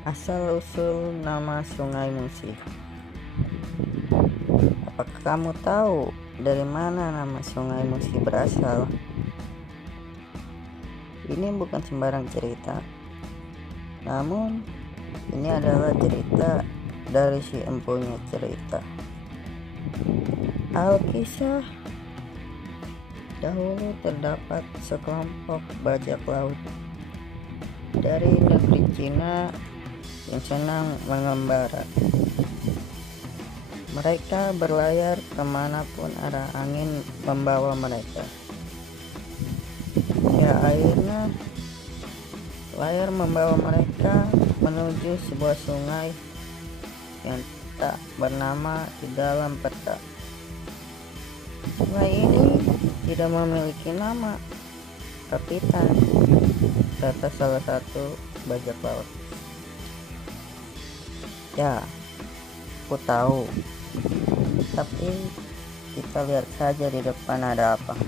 Asal-usul nama Sungai Musi. Apakah kamu tahu dari mana nama Sungai Musi berasal? Ini bukan sembarang cerita, namun ini adalah cerita dari si empunya cerita. Alkisah, dahulu terdapat sekelompok bajak laut dari negeri Cina yang senang mengembara. Mereka berlayar kemanapun arah angin membawa mereka. Ya, akhirnya layar membawa mereka menuju sebuah sungai yang tak bernama di dalam peta. Sungai ini tidak memiliki nama, kapitan, kata salah satu bajak laut. Ya, aku tahu, tapi kita lihat saja di depan ada apa.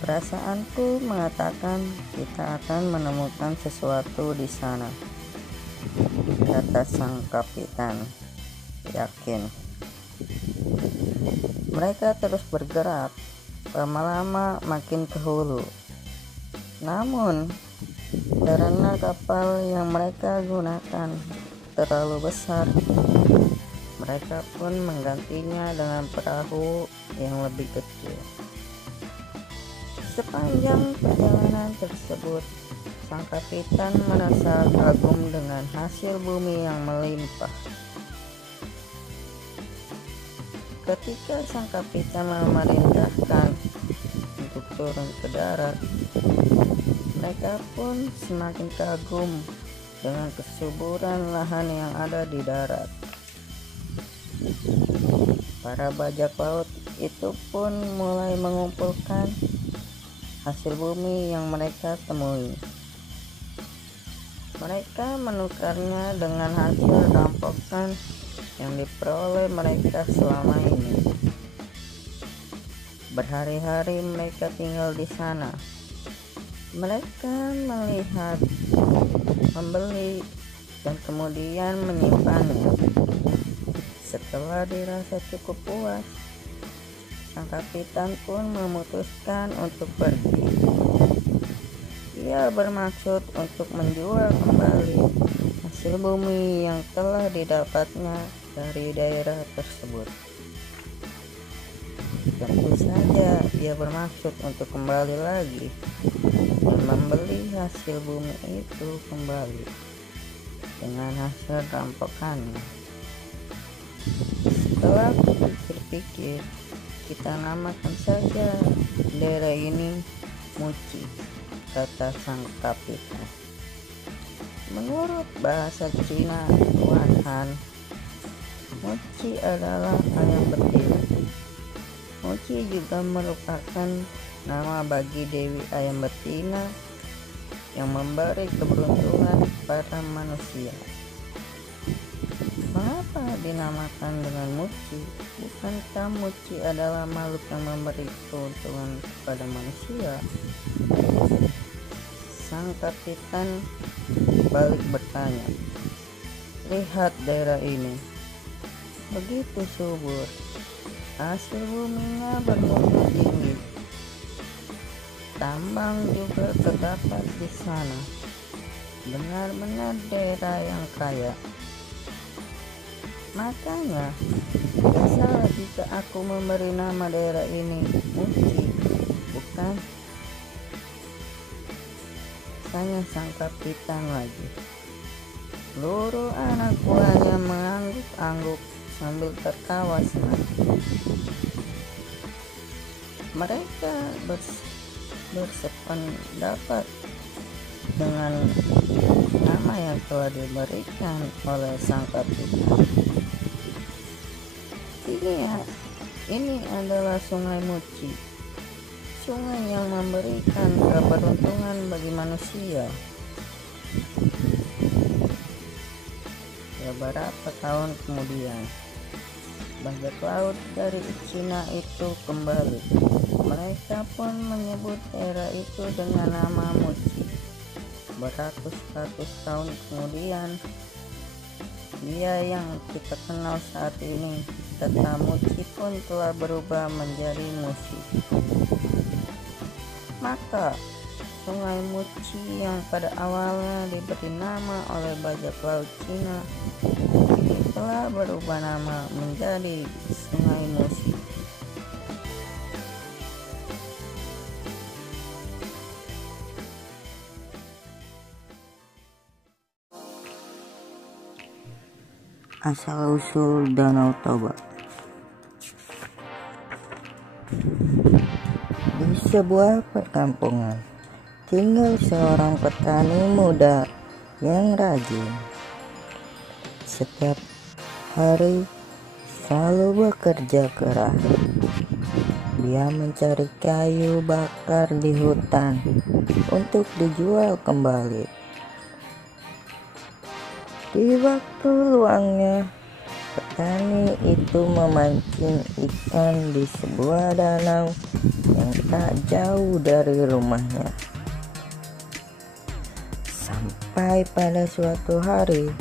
Perasaanku mengatakan kita akan menemukan sesuatu di sana, kata sang kapitan, yakin. Mereka terus bergerak, lama-lama makin ke hulu. Namun, karena kapal yang mereka gunakan terlalu besar, mereka pun menggantinya dengan perahu yang lebih kecil. Sepanjang perjalanan tersebut, sang kapitan merasa kagum dengan hasil bumi yang melimpah. Ketika sang kapitan memerintahkan untuk turun ke darat, mereka pun semakin kagum dengan kesuburan lahan yang ada di darat. Para bajak laut itu pun mulai mengumpulkan hasil bumi yang mereka temui. Mereka menukarnya dengan hasil rampokan yang diperoleh mereka selama ini. Berhari-hari mereka tinggal di sana. Mereka melihat, membeli, dan kemudian menyimpannya. Setelah dirasa cukup puas, sang kapitan pun memutuskan untuk pergi. Ia bermaksud untuk menjual kembali hasil bumi yang telah didapatnya dari daerah tersebut. Tentu saja ia bermaksud untuk kembali lagi dan membeli hasil bumi itu kembali dengan hasil rampokannya. Setelah berpikir, kita namakan saja daerah ini Muci, kata sang kapitan. Menurut bahasa Cina Wan Han, Muci adalah ayam betina. Muci juga merupakan nama bagi dewi ayam betina yang memberi keberuntungan pada manusia. Mengapa dinamakan dengan Muci? Bukankah Muci adalah makhluk yang memberi keuntungan kepada manusia? Sang kapitan balik bertanya, lihat daerah ini, begitu subur, hasil buminya bermutu tinggi, tambang juga terdapat di sana, benar-benar daerah yang kaya. Makanya, tidak salah jika aku memberi nama daerah ini Muci, bukan? Tanya sang kapitan lagi. Seluruh anak buahnya mengangguk-angguk sambil tertawa senang. Mereka bersependapat dengan nama yang telah diberikan oleh sang kapitan. Ini adalah Sungai Muci, sungai yang memberikan keberuntungan bagi manusia. Beberapa tahun kemudian, bajak laut dari Cina itu kembali. Mereka pun menyebut daerah itu dengan nama Muci. beratus-ratus tahun kemudian. Dia yang kita kenal saat ini, kata Muci, pun telah berubah menjadi Musi. Maka Sungai Muci yang pada awalnya diberi nama oleh bajak laut Cina telah berubah nama menjadi Sungai Musi. Asal-usul Danau Toba. Di sebuah perkampungan tinggal seorang petani muda yang rajin. Setiap hari selalu bekerja keras. Dia mencari kayu bakar di hutan untuk dijual kembali. Di waktu luangnya, petani itu memancing ikan di sebuah danau yang tak jauh dari rumahnya. Sampai pada suatu hari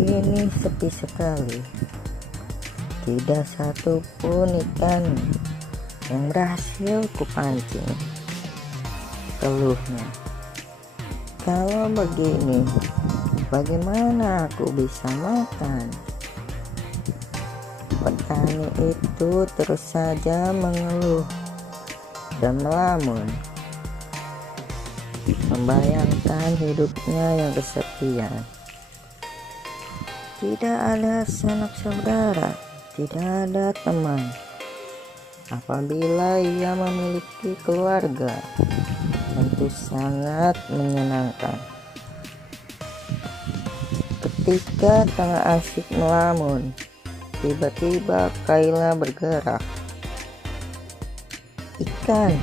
ini sepi sekali. Tidak satu pun ikan yang berhasil kupancing, keluhnya. Kalau begini, bagaimana aku bisa makan? Petani itu terus saja mengeluh dan melamun, membayangkan hidupnya yang kesepian. Tidak ada sanak saudara, tidak ada teman. Apabila ia memiliki keluarga, tentu sangat menyenangkan. Ketika tengah asyik melamun, tiba-tiba Kayla bergerak. Ikan,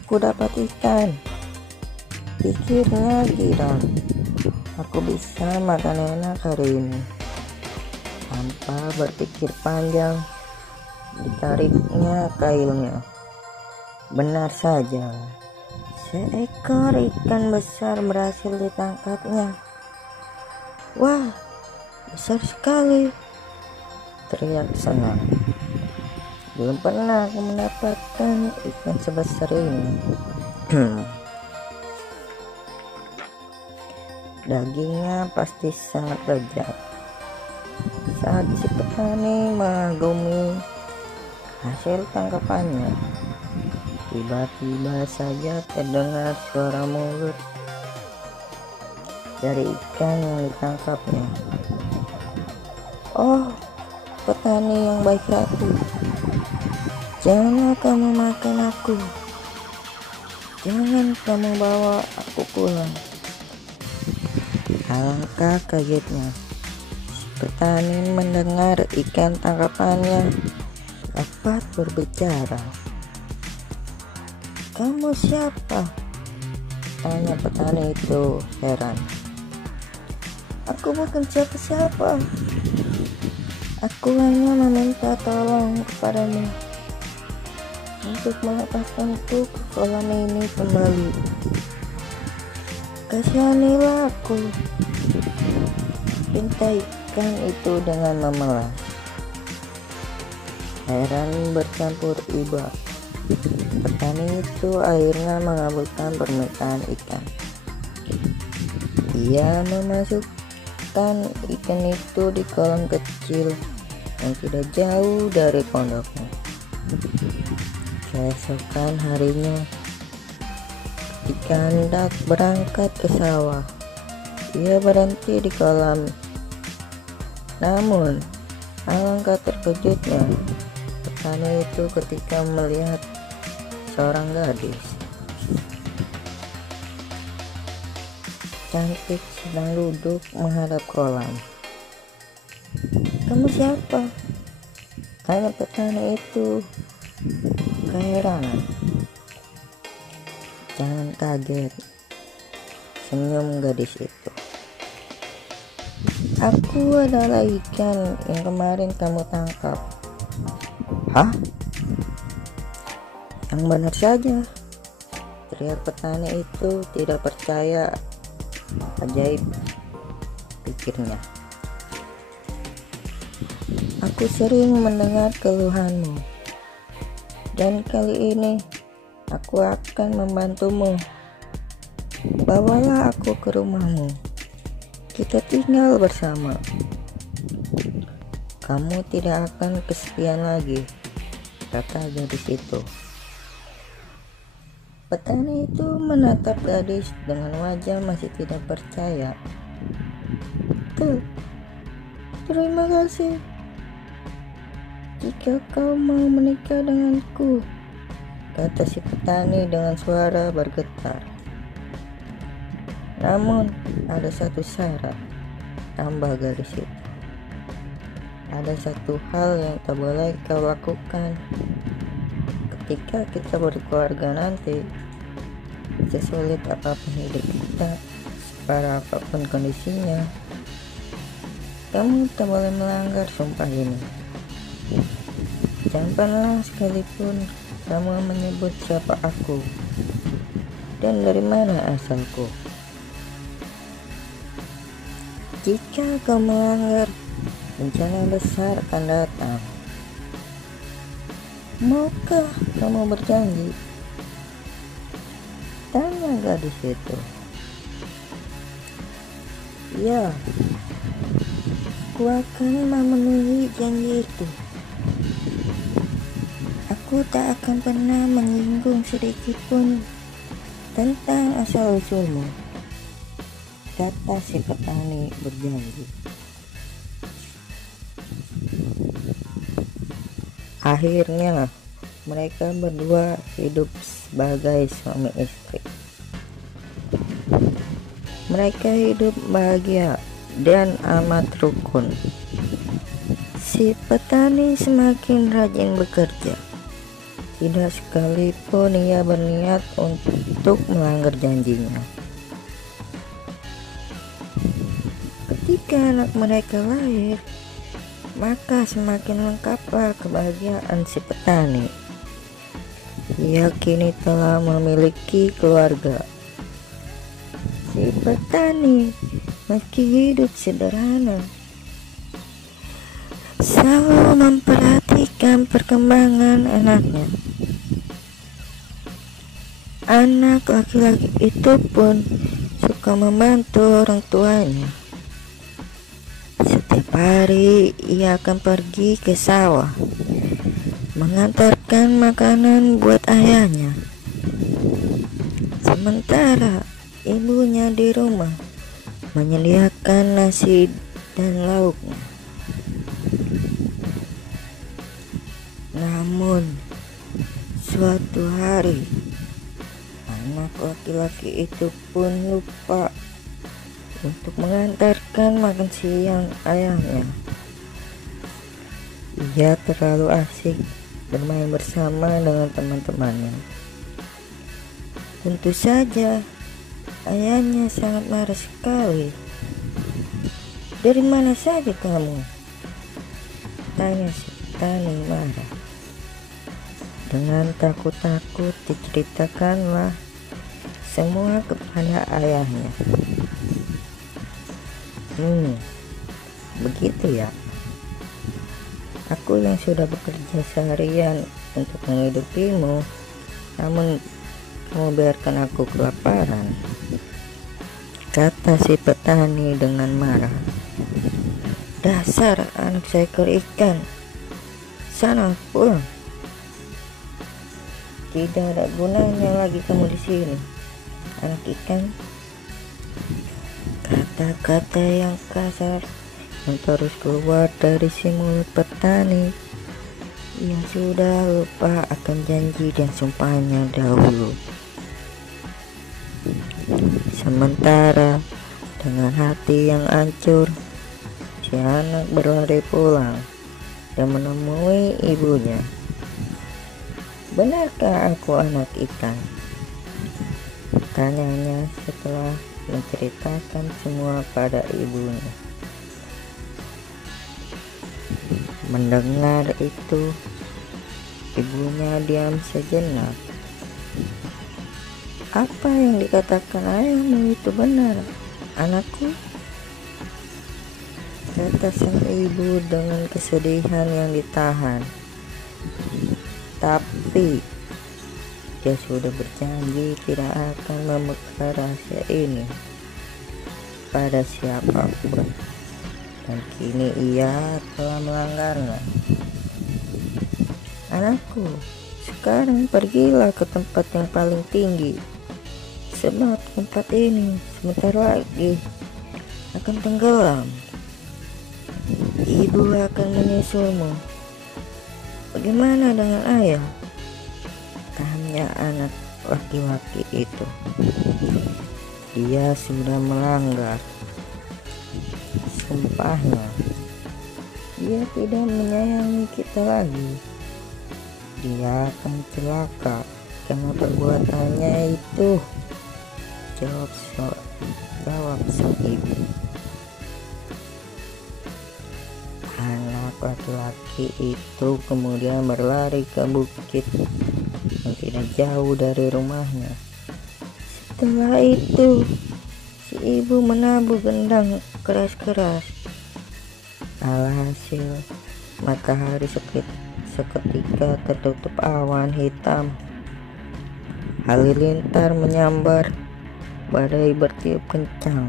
aku dapat ikan, pikirnya girang. Aku bisa makan enak hari ini. Tanpa berpikir panjang, ditariknya kailnya. Benar saja, seekor ikan besar berhasil ditangkapnya. Wah, besar sekali, teriak senang. Belum pernah aku mendapatkan ikan sebesar ini. Dagingnya pasti sangat lezat. Saat si petani mengagumi hasil tangkapannya, tiba-tiba saja terdengar suara mulut dari ikan yang ditangkapnya. Oh, petani yang baik hati, jangan kamu makan aku, jangan kamu bawa aku pulang. Alangkah kagetnya petani mendengar ikan tangkapannya dapat berbicara. Kamu siapa? Tanya petani itu heran. Aku bukan siapa-siapa. Aku hanya meminta tolong kepadamu untuk melepaskanku ke kolam ini kembali. Kasihanilah aku, pinta ikan itu dengan memelas. Heran bercampur iba, petani itu akhirnya mengabulkan permintaan ikan. Ia memasukkan ikan itu di kolam kecil yang tidak jauh dari pondoknya. Keesokan harinya, ketika hendak berangkat ke sawah, ia berhenti di kolam. Namun, alangkah terkejutnya petani itu ketika melihat seorang gadis cantik sedang duduk menghadap kolam. Kamu siapa? Tanya petani itu keheranan. Jangan kaget, senyum gadis itu. Aku adalah ikan yang kemarin kamu tangkap. Hah? Yang benar saja. Teriak petani itu tidak percaya. Ajaib, pikirnya. Aku sering mendengar keluhanmu, dan kali ini aku akan membantumu. Bawalah aku ke rumahmu. Kita tinggal bersama. Kamu tidak akan kesepian lagi, kata gadis itu. Petani itu menatap gadis dengan wajah masih tidak percaya. Terima kasih. Jika kau mau menikah denganku, kata si petani dengan suara bergetar. Namun ada satu syarat, tambah gadis itu. Ada satu hal yang tak boleh kau lakukan. Ketika kita berkeluarga nanti, sesulit apapun hidup kita, separah apapun kondisinya, kamu tak boleh melanggar sumpah ini. Jangan pernah sekalipun kamu menyebut siapa aku dan dari mana asalku. Jika kau melanggar, bencana besar akan datang. Maukah kamu berjanji? Tanya gadis itu. Ya, aku akan memenuhi janji itu. Aku tak akan pernah menyinggung sedikit pun tentang asal-usulmu, kata si petani berjanji. Akhirnya mereka berdua hidup sebagai suami istri. Mereka hidup bahagia dan amat rukun. Si petani semakin rajin bekerja. Tidak sekalipun ia berniat untuk melanggar janjinya. Ketika anak mereka lahir, maka semakin lengkaplah kebahagiaan si petani. Ia kini telah memiliki keluarga. Si petani meski hidup sederhana, selalu memperhatikan perkembangan anaknya. Anak laki-laki itu pun suka membantu orang tuanya. Setiap hari ia akan pergi ke sawah, mengantarkan makanan buat ayahnya. Sementara ibunya di rumah menyediakan nasi dan lauknya. Namun suatu hari anak laki-laki itu pun lupa untuk mengantarkan makan siang ayahnya. Ia terlalu asik bermain bersama dengan teman-temannya. Tentu saja ayahnya sangat marah sekali. Dari mana saja kamu? Tanya si petani marah. Dengan takut-takut diceritakanlah semua kepada ayahnya. Begitu ya. Aku yang sudah bekerja seharian untuk menghidupimu, namun kamu biarkan aku kelaparan, kata si petani dengan marah. Dasar anak seekor ikan, sana pulang. Tidak ada gunanya lagi kamu di sini, anak ikan. Kata-kata yang kasar yang terus keluar dari si mulut petani yang sudah lupa akan janji dan sumpahnya dahulu. Sementara dengan hati yang hancur, si anak berlari pulang dan menemui ibunya. Benarkah aku anak ikan? Tanyanya setelah menceritakan semua pada ibunya. Mendengar itu, ibunya diam sejenak. Apa yang dikatakan ayahmu itu benar, anakku? Kata sang ibu dengan kesedihan yang ditahan. Tapi dia sudah berjanji tidak akan membuka rahasia ini pada siapapun, dan kini ia telah melanggarnya. Anakku, sekarang pergilah ke tempat yang paling tinggi, sebab tempat ini sebentar lagi akan tenggelam. Ibu akan menyusulmu. Bagaimana dengan ayah? Tanya anak laki-laki itu. Dia sudah melanggar sumpahnya. Dia tidak menyayangi kita lagi. Dia akan celaka karena perbuatannya itu. Jawab sang ibu. Anak laki-laki itu kemudian berlari ke bukit yang tidak jauh dari rumahnya. Setelah itu, si ibu menabuh gendang keras-keras. Alhasil, matahari seketika tertutup awan hitam. Halilintar menyambar, badai bertiup kencang.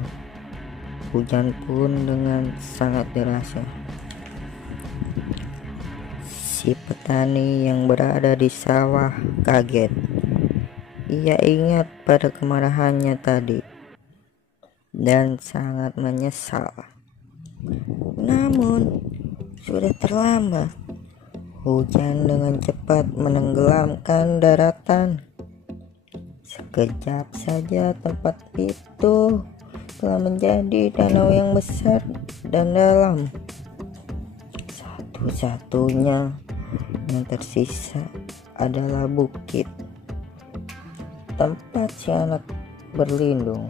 Hujan pun dengan sangat derasnya. Si petani yang berada di sawah kaget. Ia ingat pada kemarahannya tadi dan sangat menyesal. Namun sudah terlambat. Hujan dengan cepat menenggelamkan daratan. Sekejap saja tempat itu telah menjadi danau yang besar dan dalam. Satu-satunya yang tersisa adalah bukit, tempat si anak berlindung.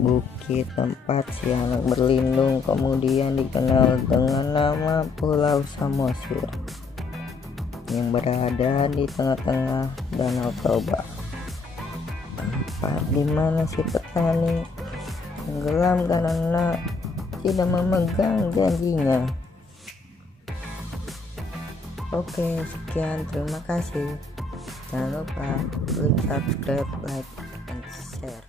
Bukit tempat si anak berlindung kemudian dikenal dengan nama Pulau Samosir, yang berada di tengah-tengah Danau Toba. Tempat di mana si petani tenggelam karena tidak memegang janjinya. Oke, sekian, terima kasih. Jangan lupa klik subscribe, like, and share.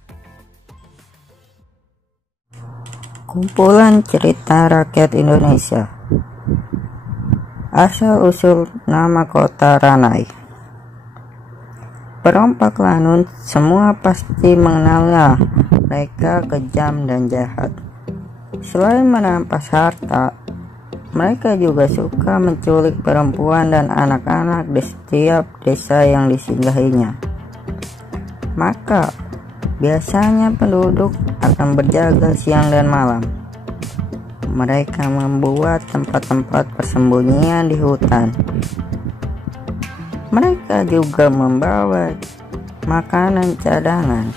Kumpulan cerita rakyat Indonesia. Asal-usul nama kota Ranai. Perompak Lanun semua pasti mengenalnya. Mereka kejam dan jahat. Selain merampas harta, mereka juga suka menculik perempuan dan anak-anak di setiap desa yang disinggahinya. Maka, biasanya penduduk akan berjaga siang dan malam. Mereka membuat tempat-tempat persembunyian di hutan. Mereka juga membawa makanan cadangan.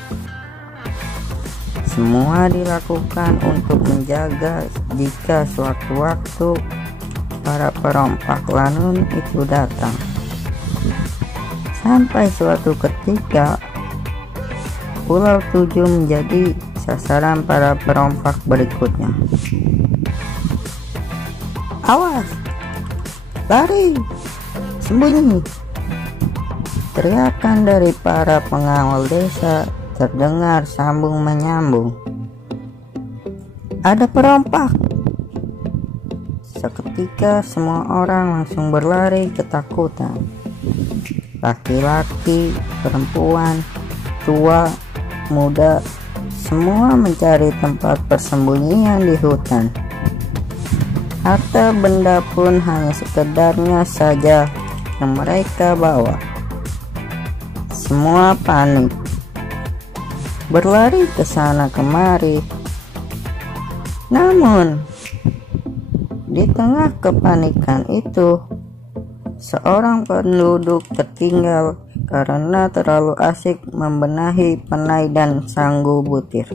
Semua dilakukan untuk menjaga jika sewaktu-waktu para perompak Lanun itu datang. Sampai suatu ketika, Pulau Tujuh menjadi sasaran para perompak berikutnya. Awas! Lari! Sembunyi! Teriakan dari para pengawal desa terdengar sambung menyambung. Ada perompak! Seketika semua orang langsung berlari ketakutan. Laki-laki, perempuan, tua, muda, semua mencari tempat persembunyian di hutan. Harta benda pun hanya sekedarnya saja yang mereka bawa. Semua panik, berlari ke sana kemari. Namun, di tengah kepanikan itu, seorang penduduk tertinggal karena terlalu asik membenahi penai dan sanggu butir.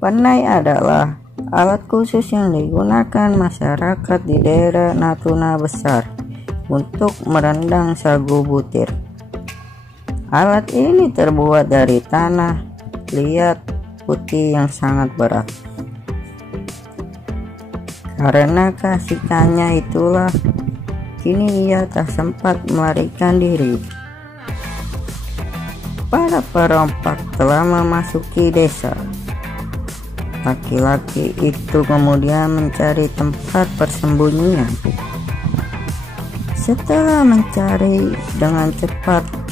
Penai adalah alat khusus yang digunakan masyarakat di daerah Natuna Besar untuk merendang sagu butir. Alat ini terbuat dari tanah liat putih yang sangat berat. Karena kasihkannya itulah, kini ia tak sempat melarikan diri. Para perompak telah memasuki desa. Laki-laki itu kemudian mencari tempat persembunyian. Setelah mencari dengan cepat,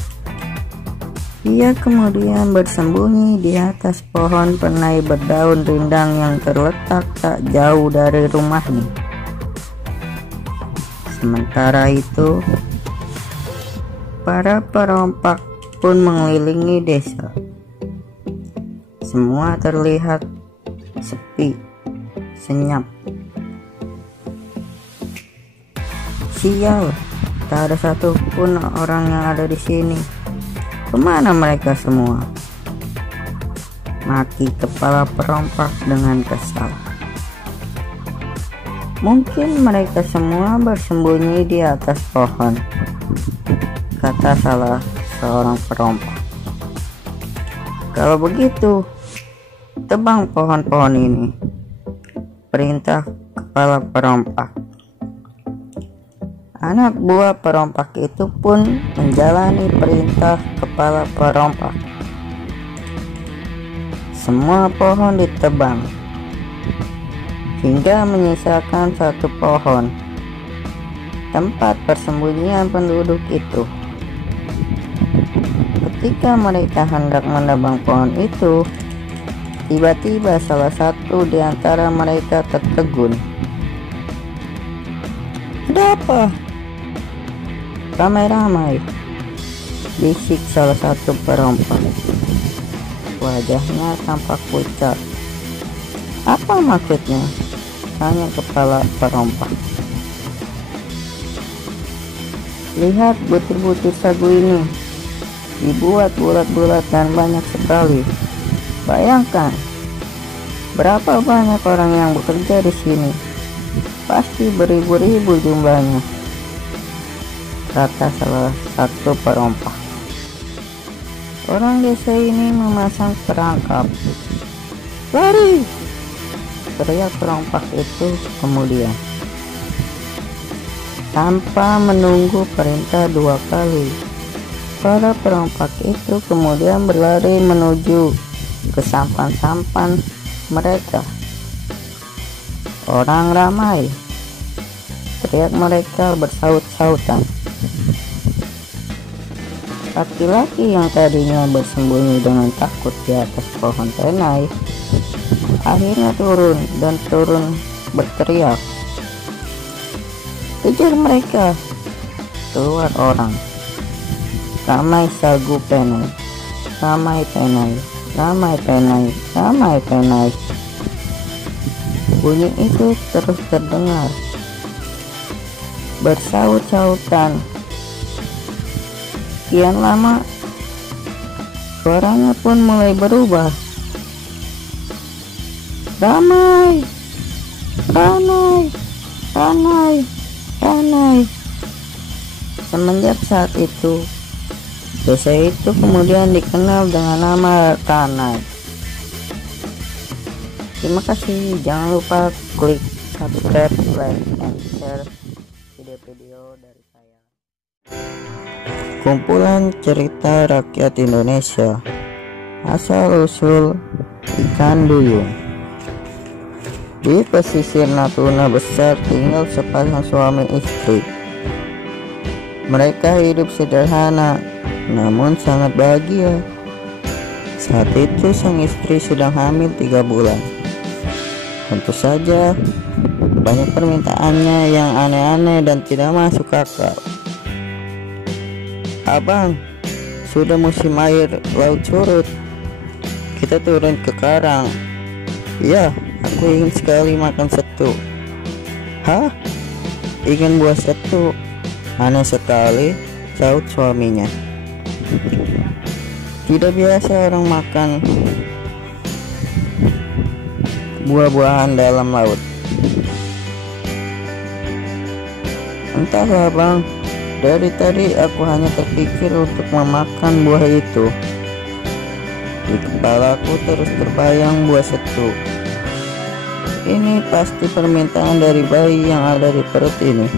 ia kemudian bersembunyi di atas pohon penai berdaun rindang yang terletak tak jauh dari rumahnya. Sementara itu, para perompak pun mengelilingi desa. Semua terlihat sepi, senyap. Sial, tak ada satupun orang yang ada di sini. Kemana mereka semua? Maki kepala perompak dengan kesal. Mungkin mereka semua bersembunyi di atas pohon, kata salah seorang perompak. Kalau begitu, tebang pohon-pohon ini, perintah kepala perompak. Anak buah perompak itu pun menjalani perintah kepala perompak. Semua pohon ditebang hingga menyisakan satu pohon, tempat persembunyian penduduk itu. Ketika mereka hendak menebang pohon itu, tiba-tiba salah satu di antara mereka tertegun. Ada apa? Ramai-ramai, bisik salah satu perompak. Wajahnya tampak pucat. Apa maksudnya? Tanya kepala perompak. Lihat butir-butir sagu ini, dibuat bulat-bulat dan banyak sekali. Bayangkan, berapa banyak orang yang bekerja di sini? Pasti beribu-ribu jumlahnya, kata salah satu perompak. Orang desa ini memasang perangkap. Lari! Teriak perompak itu kemudian. Tanpa menunggu perintah dua kali, para perompak itu kemudian berlari menuju ke sampan-sampan mereka. Orang ramai, teriak mereka bersaut-sautan. Laki-laki yang tadinya bersembunyi dengan takut di atas pohon penai, akhirnya turun berteriak. Kejar mereka! Keluar orang. Ramai sagu penai, ramai penai, ramai penai, ramai penai. Bunyi itu terus terdengar, bersaut-sautan. Kian lama, suaranya pun mulai berubah. Ramai, ramai, ramai, ramai. Semenjak saat itu, desa itu kemudian dikenal dengan nama Ranai. Terima kasih, jangan lupa klik subscribe, like, and share video-video dari saya. Kumpulan cerita rakyat Indonesia, asal-usul ikan duyung. Di pesisir Natuna Besar tinggal sepasang suami istri. Mereka hidup sederhana, namun sangat bahagia. Saat itu sang istri sedang hamil 3 bulan. Tentu saja banyak permintaannya yang aneh-aneh dan tidak masuk akal. Abang, sudah musim air laut surut, kita turun ke karang. Ya, aku ingin sekali makan setu. Hah? Ingin buah setu? Aneh sekali, saut suaminya. Tidak biasa orang makan buah-buahan dalam laut. Entahlah bang, Dari tadi aku hanya terpikir untuk memakan buah itu. Di kepalaku terus terbayang buah setu. Ini pasti permintaan dari bayi yang ada di perut ini.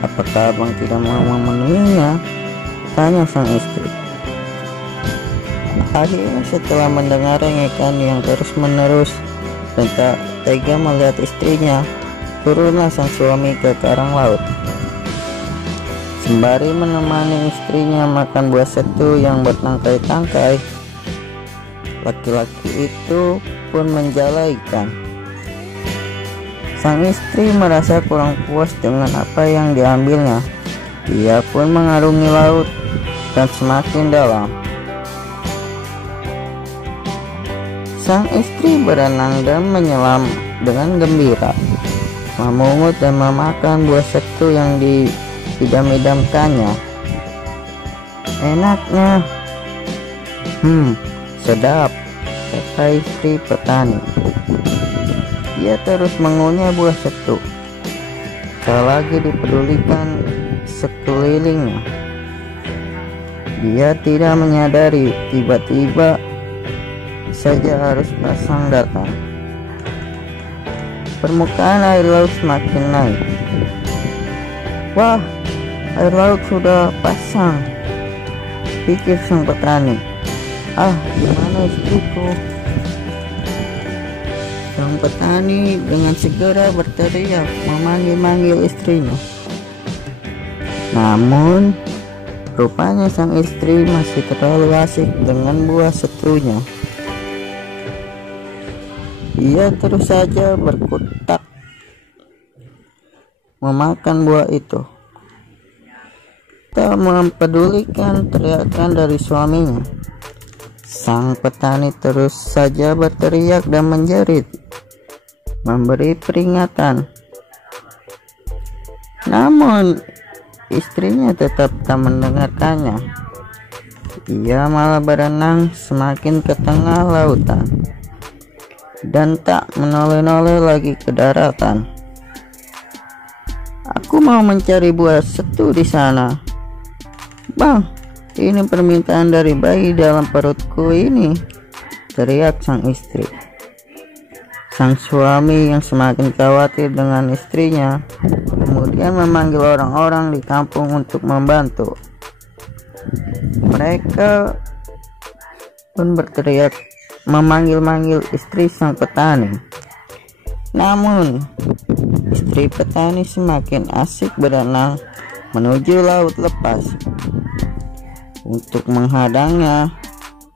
Apakah abang tidak mau memenuhinya? Tanya sang istri. Akhirnya setelah mendengar rengekan yang terus menerus dan tak tega melihat istrinya, turunlah sang suami ke karang laut. Sembari menemani istrinya makan buah setu yang bertangkai-tangkai, laki-laki itu pun menjala ikan. Sang istri merasa kurang puas dengan apa yang diambilnya. Ia pun mengarungi laut dan semakin dalam. Sang istri berenang dan menyelam dengan gembira, memungut dan memakan buah setu yang diidam-idamkannya. Enaknya, sedap, kata istri petani. Ia terus mengunyah buah setu, tak lagi dipedulikan sekelilingnya. Dia tidak menyadari tiba-tiba saja arus pasang datang. Permukaan air laut semakin naik. Wah, air laut sudah pasang, pikir sang petani. Gimana istriku? Sang petani dengan segera berteriak memanggil-manggil istrinya. Namun rupanya sang istri masih terlalu asik dengan buah setunya. Ia terus saja berkutak memakan buah itu, tak mempedulikan teriakan dari suaminya. Sang petani terus saja berteriak dan menjerit, memberi peringatan. Namun istrinya tetap tak mendengarkannya. Ia malah berenang semakin ke tengah lautan dan tak menoleh-noleh lagi ke daratan. Aku mau mencari buah setu di sana. Bang, ini permintaan dari bayi dalam perutku ini, teriak sang istri. Sang suami yang semakin khawatir dengan istrinya kemudian memanggil orang-orang di kampung untuk membantu. Mereka pun berteriak memanggil-manggil istri sang petani. Namun istri petani semakin asik berenang menuju laut lepas. Untuk menghadangnya,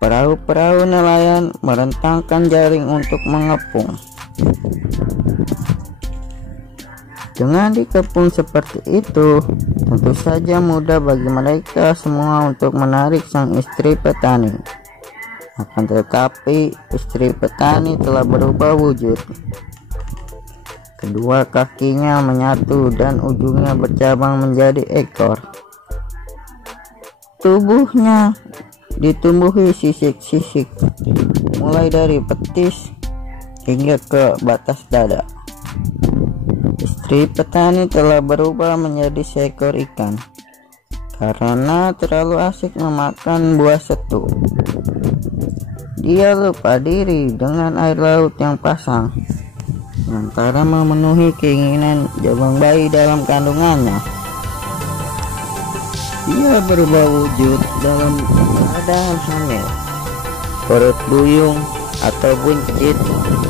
perahu-perahu nelayan merentangkan jaring untuk mengepung. Dengan dikepung seperti itu, tentu saja mudah bagi mereka semua untuk menarik sang istri petani. Akan tetapi istri petani telah berubah wujud. Kedua kakinya menyatu dan ujungnya bercabang menjadi ekor. Tubuhnya ditumbuhi sisik-sisik, mulai dari betis hingga ke batas dada. Istri petani telah berubah menjadi seekor ikan karena terlalu asik memakan buah setu. Dia lupa diri dengan air laut yang pasang, antara memenuhi keinginan jabang bayi dalam kandungannya. Dia berubah wujud dalam keadaan hamil, perut buyung atau buncit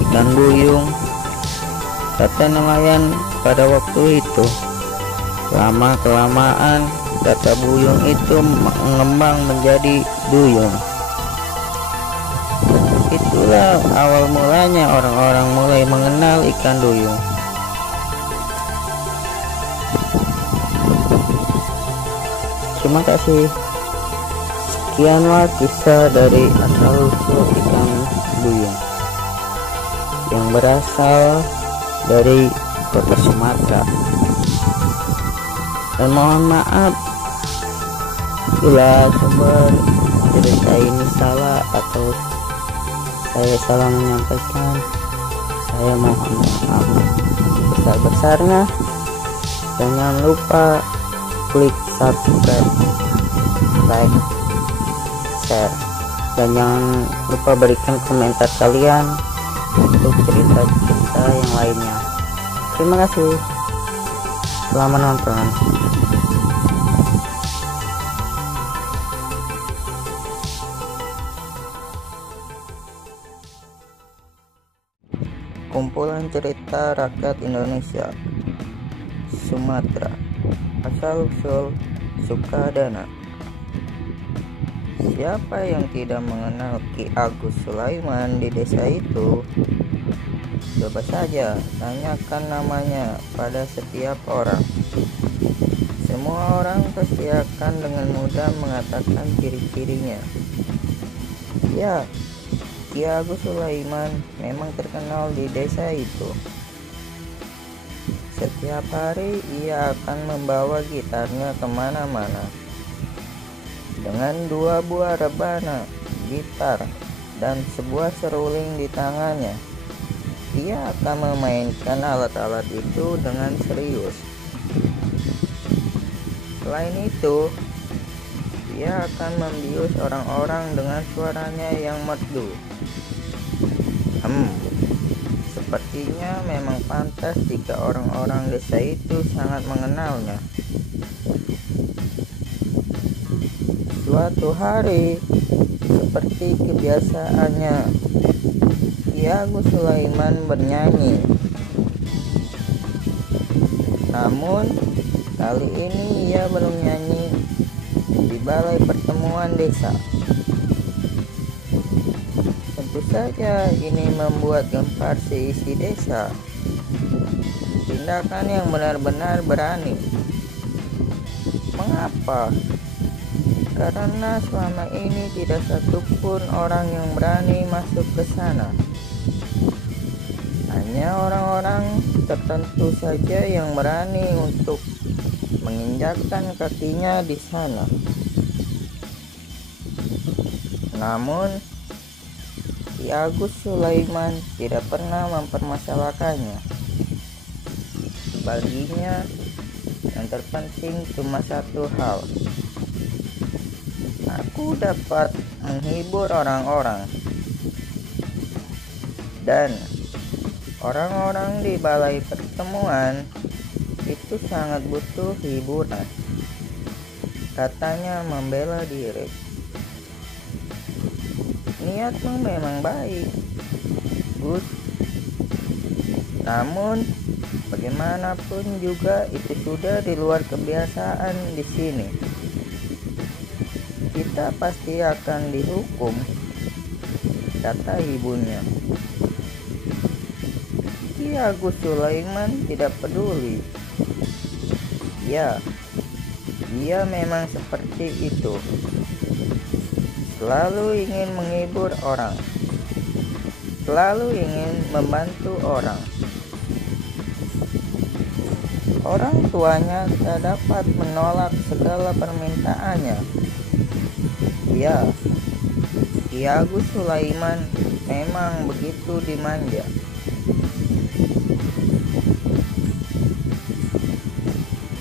ikan buyung, kata nelayan pada waktu itu. Lama-kelamaan kata buyung itu mengembang menjadi duyung. Itulah awal mulanya orang-orang mulai mengenal ikan duyung. Terima kasih. Sekianlah kisah dari asal-usul ikan duyung yang berasal dari kota Sumatera. Dan mohon maaf bila sumber cerita ini salah atau saya salah menyampaikan. Saya mohon maaf sebesar-besarnya. Jangan lupa klik subscribe, like, share, dan jangan lupa berikan komentar kalian untuk cerita-cerita yang lainnya. Terima kasih. Selamat menonton. Kumpulan cerita rakyat Indonesia, Sumatera, asal-usul Sukadana. Siapa yang tidak mengenal Ki Agus Sulaiman di desa itu? Coba saja tanyakan namanya pada setiap orang. Semua orang pasti akan dengan mudah mengatakan ciri-cirinya. Ya, Ki Agus Sulaiman memang terkenal di desa itu. Setiap hari ia akan membawa gitarnya kemana-mana. Dengan 2 buah rebana, gitar, dan sebuah seruling di tangannya, ia akan memainkan alat-alat itu dengan serius. Selain itu, ia akan membius orang-orang dengan suaranya yang merdu. Sepertinya memang pantas jika orang-orang desa itu sangat mengenalnya. Suatu hari, seperti kebiasaannya, Ki Agus Sulaiman bernyanyi. Namun, kali ini ia bernyanyi di balai pertemuan desa. Tentu saja ini membuat gempar seisi desa. Tindakan yang benar-benar berani. Mengapa? Karena selama ini tidak satupun orang yang berani masuk ke sana. Hanya orang-orang tertentu saja yang berani untuk menginjakkan kakinya di sana. Namun, Ki Agus Sulaiman tidak pernah mempermasalahkannya. Baginya, yang terpenting cuma satu hal. Aku dapat menghibur orang-orang. Dan orang-orang di balai pertemuan itu sangat butuh hiburan. Katanya membela diri. Niatmu memang baik, Gus. Namun, bagaimanapun juga itu sudah di luar kebiasaan di sini. Kita pasti akan dihukum, kata ibunya. Ki Agus Sulaiman tidak peduli. Ya, dia memang seperti itu. Selalu ingin menghibur orang, selalu ingin membantu orang. Orang tuanya tak dapat menolak segala permintaannya. Ya, Ki Agus Sulaiman memang begitu dimanja.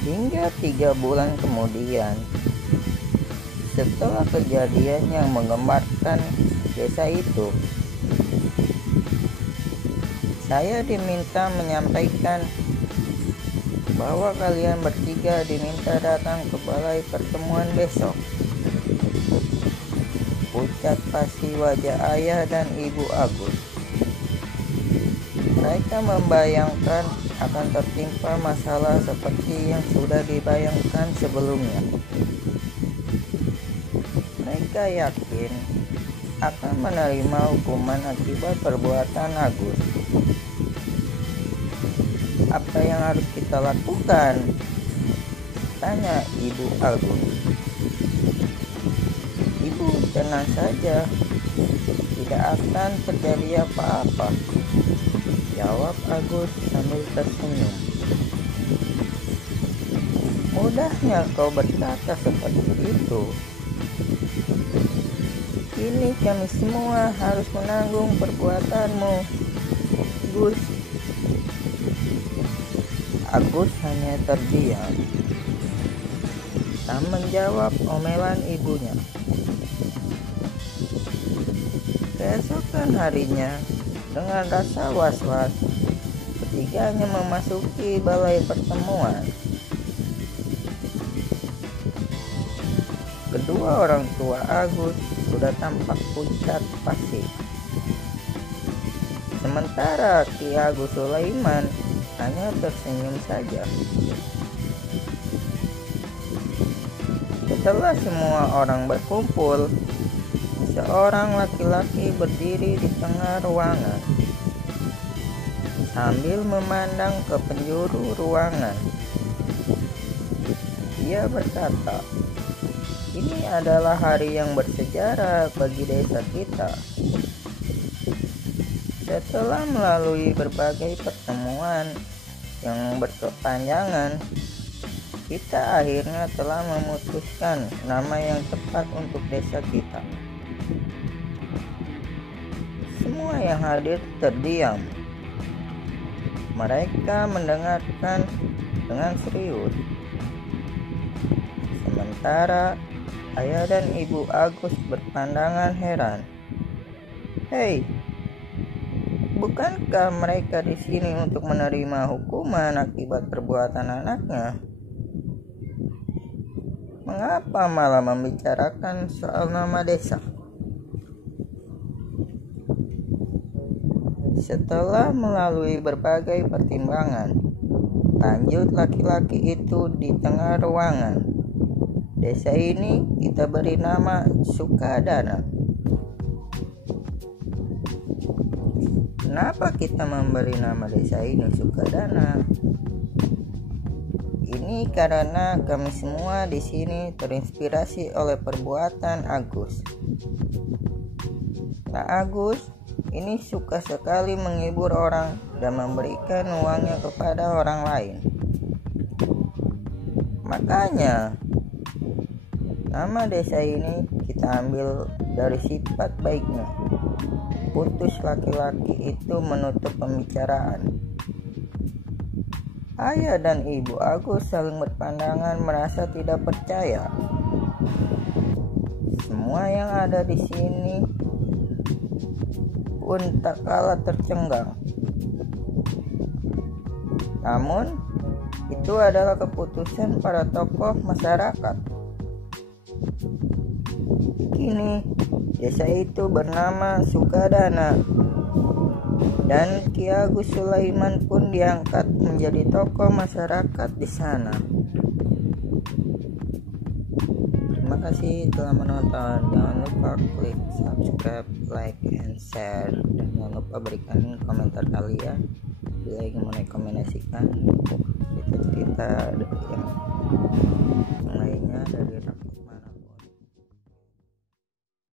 Hingga 3 bulan kemudian, setelah kejadian yang menggemparkan desa itu, saya diminta menyampaikan bahwa kalian bertiga diminta datang ke balai pertemuan besok. Pucat pasti wajah ayah dan ibu Agus. Mereka membayangkan akan tertimpa masalah seperti yang sudah dibayangkan sebelumnya. Mereka yakin akan menerima hukuman akibat perbuatan Agus. Apa yang harus kita lakukan? Tanya ibu Agus. Ibu tenang saja, tidak akan terjadi apa-apa, jawab Agus sambil tersenyum. Mudahnya kau berkata seperti itu. Kini kami semua harus menanggung perbuatanmu, Gus. Agus hanya terdiam. tak menjawab omelan ibunya. Keesokan harinya, dengan rasa was-was, ketiganya memasuki balai pertemuan. Kedua orang tua Agus sudah tampak pucat pasi. Sementara Ki Agus Sulaiman hanya tersenyum saja. Setelah semua orang berkumpul, seorang laki-laki berdiri di tengah ruangan sambil memandang ke penjuru ruangan. Dia berkata, "Ini adalah hari yang bersejarah bagi desa kita. Setelah melalui berbagai pertemuan yang berkepanjangan, kita akhirnya telah memutuskan nama yang tepat untuk desa kita." Semua yang hadir terdiam. Mereka mendengarkan dengan serius. Sementara ayah dan ibu Agus berpandangan heran. "Hei, bukankah mereka di sini untuk menerima hukuman akibat perbuatan anaknya? Mengapa malah membicarakan soal nama desa?" Setelah melalui berbagai pertimbangan, lanjut laki-laki itu di tengah ruangan, "Desa ini kita beri nama Sukadana." Kenapa kita memberi nama desa ini Sukadana? Ini karena kami semua di sini terinspirasi oleh perbuatan Agus. Nah, Agus ini suka sekali menghibur orang dan memberikan uangnya kepada orang lain. Makanya nama desa ini kita ambil dari sifat baiknya. Putus laki-laki itu menutup pembicaraan. Ayah dan ibu Agus saling berpandangan merasa tidak percaya. Semua yang ada di sini pun tak kalah tercengang. Namun, itu adalah keputusan para tokoh masyarakat. Kini, desa itu bernama Sukadana, dan Ki Agus Sulaiman pun diangkat menjadi tokoh masyarakat di sana. Terima kasih telah menonton. Jangan lupa klik subscribe, like, and share, dan jangan lupa berikan komentar kalian bila ingin merekomendasikan cerita-cerita yang